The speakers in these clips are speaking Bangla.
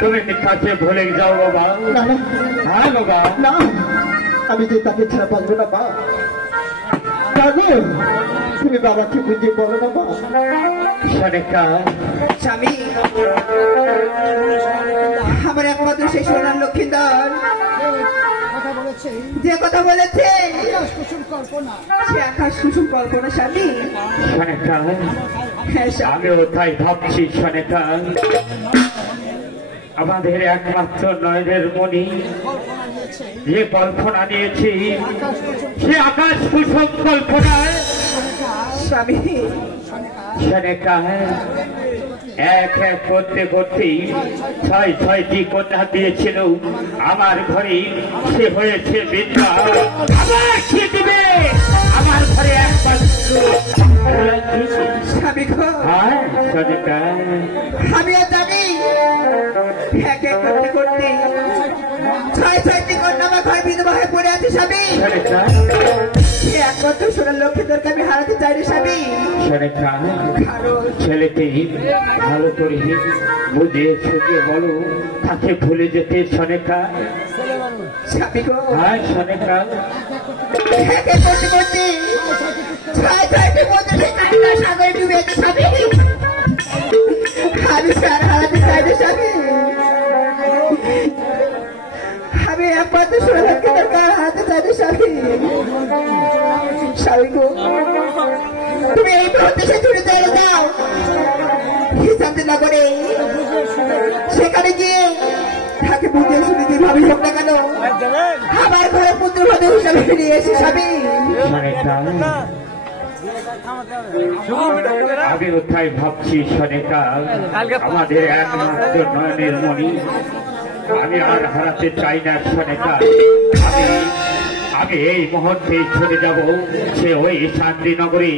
তুমি মিথ্যাকে ভুলে যাও বাবা। হ্যাঁ বাবা, না আমি যে তাকে ছাড়া পারবো না মা। তুমি বাবাকে বুঝিয়ে বলো না মা। সনেকা স্বামী, আমার একমাত্র সেই সোনার লক্ষ্মীদার যে কথা বলেছে সে আকাশ কুসুম কল্পনা। স্বামী, সনেকা হ্যাঁ স্বামী, আমিও তাই ভাবছি সনেকা, আমাদের একমাত্র নয়নের মণি যে কল্পনা নিয়েছি সে আকাশ কুসুম কল্পনায় স্বামী, সনেকা এক এক করতে করতেই ছয় ছয়টি কন্যা দিয়েছিল আমার ঘরে, সে হয়েছে বিদ্যা। আবার কি দিবে আমার ঘরে একমাত্র স্বামী গো, হ্যাঁ সনেকা, আমিও জানি এক এক করতে করতে ছয় ছয়টি কন্যা আমার ঘরে বিধবা হয়ে পড়ে আছে। স্বামী, সনেকা সে একমাত্র সোনার লক্ষ্মীদারকে আমি হারাতে চাই রে স্বামী। সনেকা কারণ ছেলেকে ভালো করে বুঝে সুঝে বলো তাকে ভুলে যেতে সনেকা। স্বামী গো, হ্যাঁ সনেকা, এক এক করতে করতে ছয় ছয়টি মধ্যে সাগরে ডুবে আছে। স্বামী, আমি স্যার হারাতে চাই রে স্বামী। আমি একমাত্র সোনার লক্ষ্মীদারকে হারাতে চাই রে স্বামী। স্বামী গো, তুমি এই মুহূর্তে সে ছুটে চলে যাও শান্তিনগরে, সেখানে গিয়ে তাকে বুঝিয়ে শুনে যেভাবে হোক না কেন আমার ঘরে পুত্রবধূ হিসাবে ফিরে এসে স্বামী। আগে কোথায় ভাবছি সনেকা, আমাদের একমাত্র নয়নের মণি আমি আর হারাতে চাই না সনেকা। আমি এই মুহূর্তে চলে যাব সে ওই শান্তিনগরী,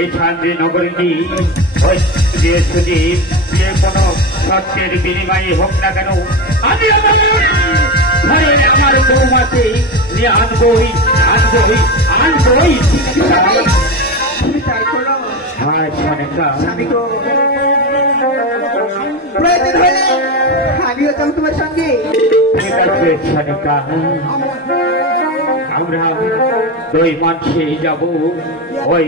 এই শান্তিনগরী ওই যে সুদীপ যে কোনো সত্যের বিনিময়ে হোক না কেন আমি ঘরে আমার বৌমাকে নিয়ে আনবই আনবই আনবই। তুমি তাই করো হ্যাঁ সনেকা, স্বামী গো, প্রয়োজন হলে আমিও যাবো তোমার সঙ্গে। ঠিক আছে সনেকা, আমরা দুই মাসে যাব ওই